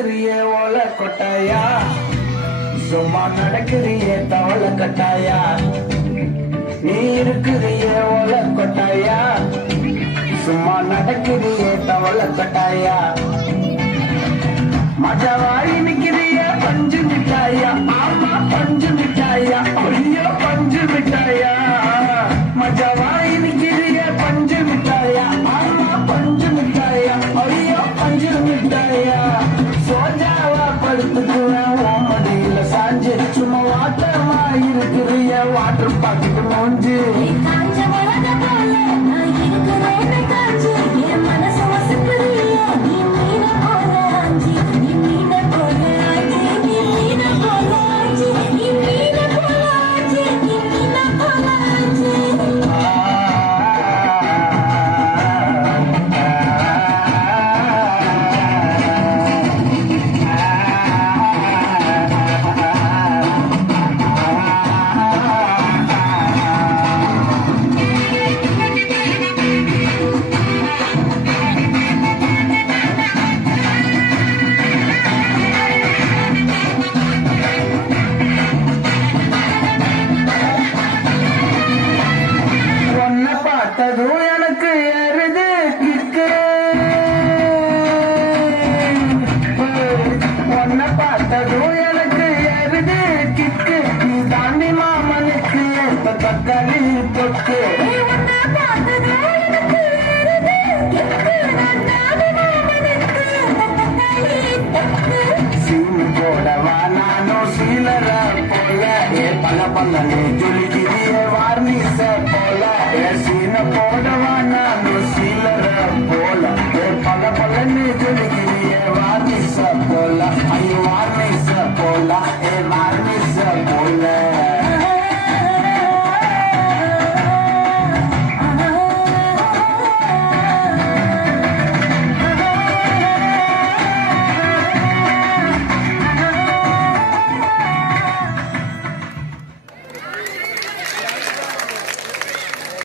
இருக்கிறியே ஓல கொட்டாயா, சும்மா நடக்கிறியே தவள கட்டாயா. நீ இருக்கிறியே ஓல கொட்டாயா, சும்மா நடக்கிறியே தவள கட்டாயா. மஜாவாய் நிக்கிறியே பஞ்சு மிட்டாயா, ஆமா பஞ்சு மிட்டாயா, ஐயோ பஞ்சு மிட்டாயா. மஜாவாய் நிக்கிறியே பஞ்சு மிட்டாயா, ஆமா பஞ்சு மிட்டாயா, ஐயோ பஞ்சு மிட்டாயா. சோஜாவா படுத்துக்குவேன் ஓமடியில சாஞ்சு, சும்மா வாட்டமா இருக்கிறிய வாட்டர் பாக்கெட்டு மூஞ்சு. பார்த்ததும் எனக்கு ஏறுது கிக்கு, உன்னை பார்த்ததும் எனக்கு ஏறுது கிக்கு. நீ தாண்டி மாமனுக்கு ஏத்த தக்காளி தொக்கு.